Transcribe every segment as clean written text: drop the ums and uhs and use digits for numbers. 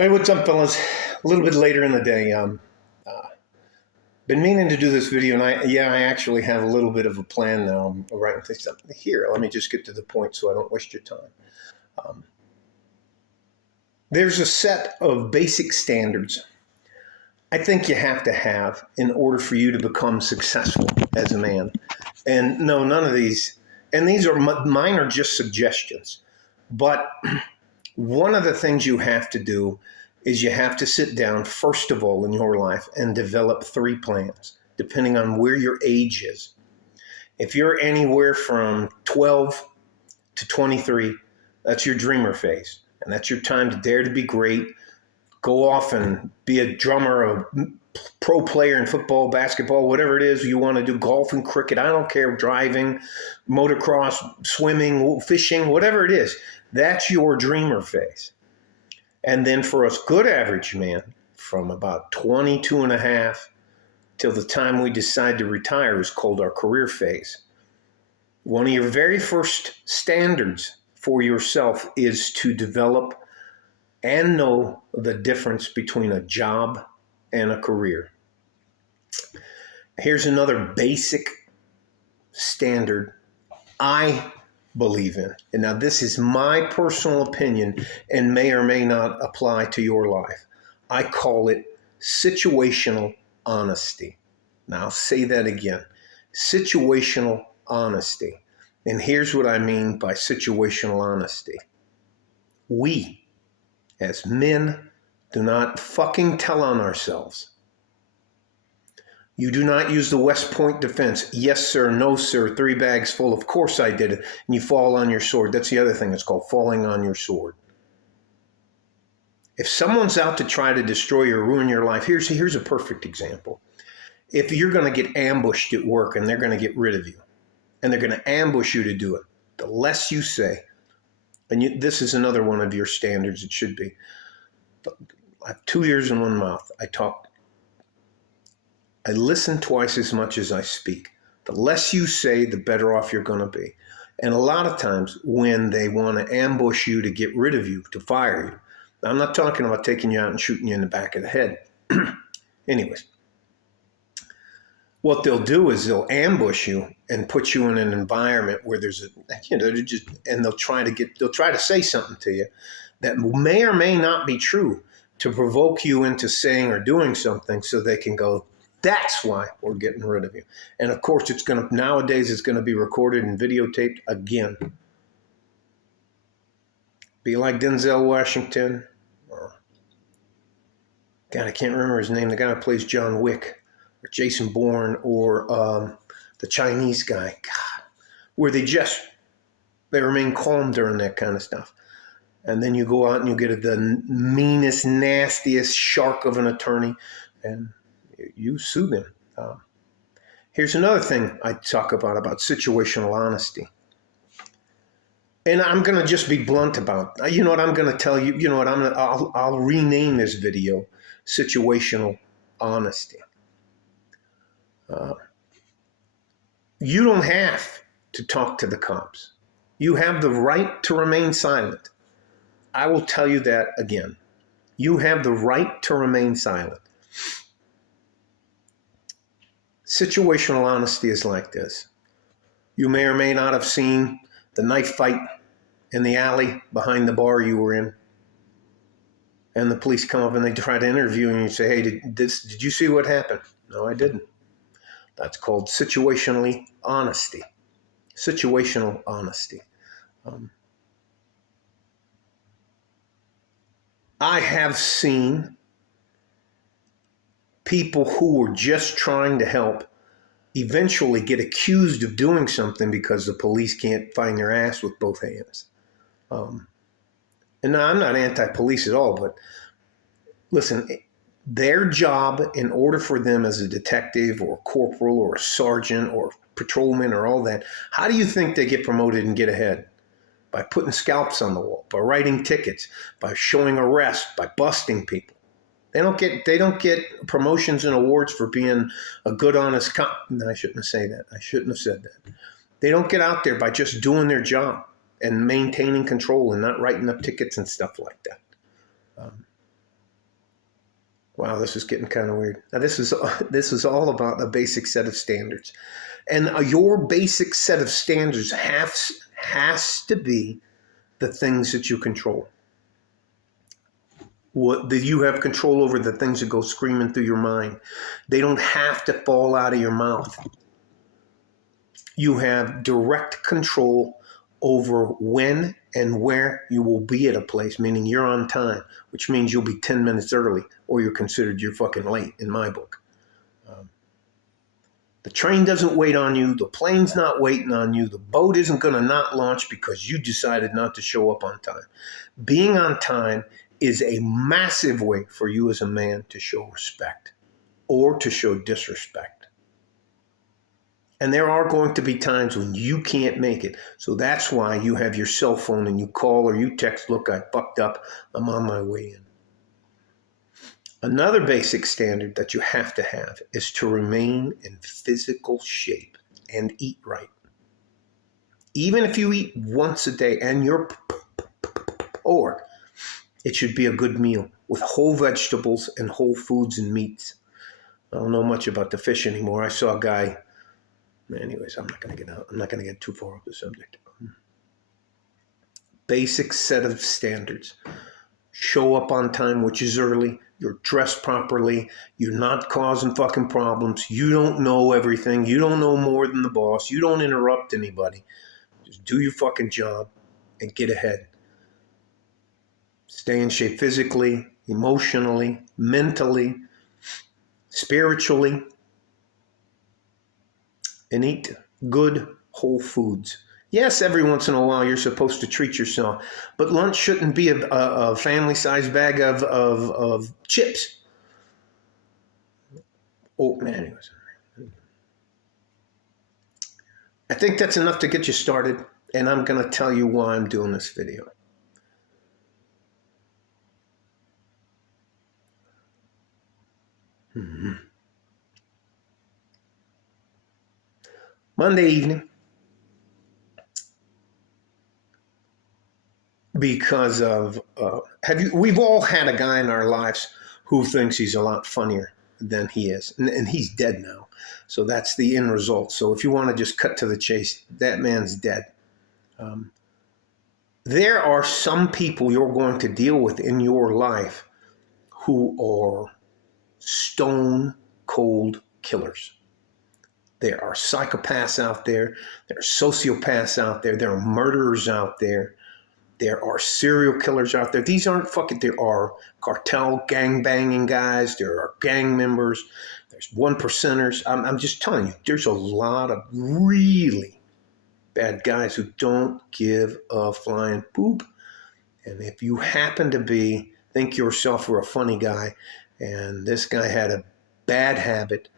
Hey, what's up, fellas? A little bit later in the day. Been meaning to do this video, and I actually have a little bit of a plan now. I'm writing things up here. Let me just get to the point so I don't waste your time. There's a set of basic standards I think you have to have in order for you to become successful as a man. And no, none of these, and these are mine are just suggestions. But one of the things you have to do is you have to sit down, first of all, in your life and develop 3 plans, depending on where your age is. If you're anywhere from 12 to 23, that's your dreamer phase. And that's your time to dare to be great, go off and be a drummer, a pro player in football, basketball, whatever it is you want to do, golf and cricket, I don't care, driving, motocross, swimming, fishing, whatever it is. That's your dreamer phase. And then for us good average man, from about 22 and a half till the time we decide to retire is called our career phase. One of your very first standards for yourself is to develop and know the difference between a job and a career. Here's another basic standard I believe in. And now this is my personal opinion and may or may not apply to your life. I call it situational honesty. Now I'll say that again. Situational honesty. And here's what I mean by situational honesty. We, as men, do not fucking tell on ourselves. You do not use the West Point defense. Yes, sir. No, sir. 3 bags full. Of course I did it. And you fall on your sword. That's the other thing. It's called falling on your sword. If someone's out to try to destroy or ruin your life, here's a perfect example. If you're going to get ambushed at work and they're going to get rid of you, and they're going to ambush you to do it, the less you say, and this is another one of your standards, it should be. I have 2 ears and 1 mouth. I listen twice as much as I speak. The less you say, the better off you're going to be. And a lot of times when they want to ambush you to get rid of you, to fire you, I'm not talking about taking you out and shooting you in the back of the head. Anyways, what they'll do is they'll ambush you and put you in an environment where there's and they'll try to say something to you that may or may not be true to provoke you into saying or doing something so they can go, that's why we're getting rid of you. And of course, nowadays it's going to be recorded and videotaped again. Be like Denzel Washington, or God, I can't remember his name, the guy who plays John Wick, or Jason Bourne, or the Chinese guy, God, where they remain calm during that kind of stuff. And then you go out and you get the meanest, nastiest shark of an attorney, and you sue them. Here's another thing I talk about situational honesty. And I'm going to just be blunt about, you know what I'm going to tell you, you know what, I'll rename this video situational honesty. You don't have to talk to the cops. You have the right to remain silent. I will tell you that again. You have the right to remain silent. Situational honesty is like this. You may or may not have seen the knife fight in the alley behind the bar you were in. And the police come up and they try to interview you and you say, hey, did you see what happened? No, I didn't. That's called situationally honesty. Situational honesty. I have seen people who were just trying to help eventually get accused of doing something because the police can't find their ass with both hands. And now I'm not anti-police at all, but listen, their job, in order for them as a detective or a corporal or a sergeant or patrolman or all that, how do you think they get promoted and get ahead? By putting scalps on the wall, by writing tickets, by showing arrests, by busting people. They don't get promotions and awards for being a good, honest cop. No, I shouldn't have said that. I shouldn't have said that. They don't get out there by just doing their job and maintaining control and not writing up tickets and stuff like that. Wow, this is getting kind of weird. Now, this is all about a basic set of standards, and your basic set of standards has to be the things that you control. What that you have control over, the things that go screaming through your mind. They don't have to fall out of your mouth. You have direct control over when and where you will be at a place, meaning you're on time, which means you'll be 10 minutes early, or you're considered you're fucking late in my book. The train doesn't wait on you. The plane's not waiting on you. The boat isn't going to not launch because you decided not to show up on time. Being on time is a massive way for you as a man to show respect or to show disrespect. And there are going to be times when you can't make it. So that's why you have your cell phone and you call or you text, look, I fucked up. I'm on my way in. Another basic standard that you have to have is to remain in physical shape and eat right. Even if you eat once a day and you're poor, it should be a good meal with whole vegetables and whole foods and meats. I don't know much about the fish anymore. I saw a guy. Anyways, I'm not going to get too far off the subject. Basic set of standards. Show up on time, which is early. You're dressed properly. You're not causing fucking problems. You don't know everything. You don't know more than the boss. You don't interrupt anybody. Just do your fucking job and get ahead. Stay in shape physically, emotionally, mentally, spiritually, and eat good whole foods. Yes, every once in a while you're supposed to treat yourself, but lunch shouldn't be a family-sized bag of chips. Oh, anyways. I think that's enough to get you started, and I'm going to tell you why I'm doing this video. Monday evening, because of we've all had a guy in our lives who thinks he's a lot funnier than he is, and he's dead now, so that's the end result. So if you want to just cut to the chase, that man's dead. There are some people you're going to deal with in your life who are stone cold killers. There are psychopaths out there, there are sociopaths out there, there are murderers out there. There are serial killers out there. These aren't there are cartel gang banging guys. There are gang members. There's one percenters. I'm just telling you, there's a lot of really bad guys who don't give a flying poop. And if you happen to think yourself were a funny guy, and this guy had a bad habit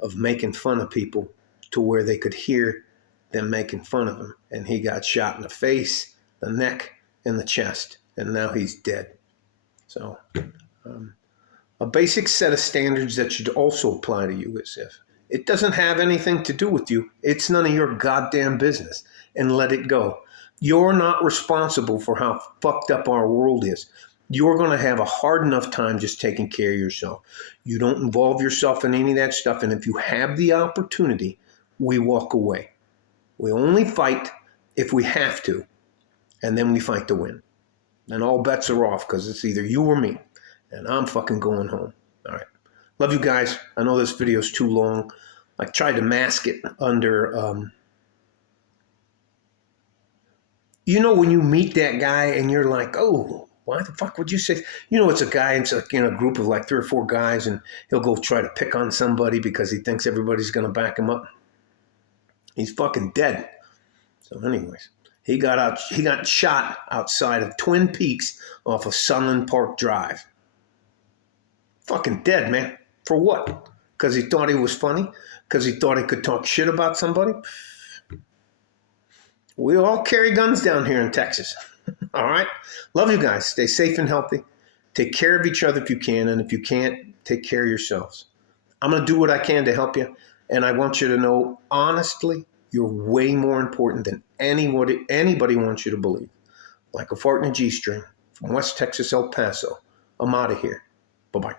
of making fun of people to where they could hear them making fun of him, and he got shot in the face, the neck, in the chest, and now he's dead. So a basic set of standards that should also apply to you is if it doesn't have anything to do with you, it's none of your goddamn business, and let it go. You're not responsible for how fucked up our world is. You're going to have a hard enough time just taking care of yourself. You don't involve yourself in any of that stuff, and if you have the opportunity, we walk away. We only fight if we have to, and then we fight to win. And all bets are off because it's either you or me. And I'm fucking going home. All right. Love you guys. I know this video is too long. I tried to mask it under, when you meet that guy and you're like, oh, why the fuck would you say? It's a guy, it's like in a group of like 3 or 4 guys, and he'll go try to pick on somebody because he thinks everybody's going to back him up. He's fucking dead. So anyways. He got shot outside of Twin Peaks off of Sunland Park Drive. Fucking dead, man. For what? Because he thought he was funny? Because he thought he could talk shit about somebody? We all carry guns down here in Texas. All right? Love you guys. Stay safe and healthy. Take care of each other if you can. And if you can't, take care of yourselves. I'm going to do what I can to help you. And I want you to know, honestly, you're way more important than anybody wants you to believe. Like a fart in a G-string from West Texas, El Paso. I'm out of here. Bye-bye.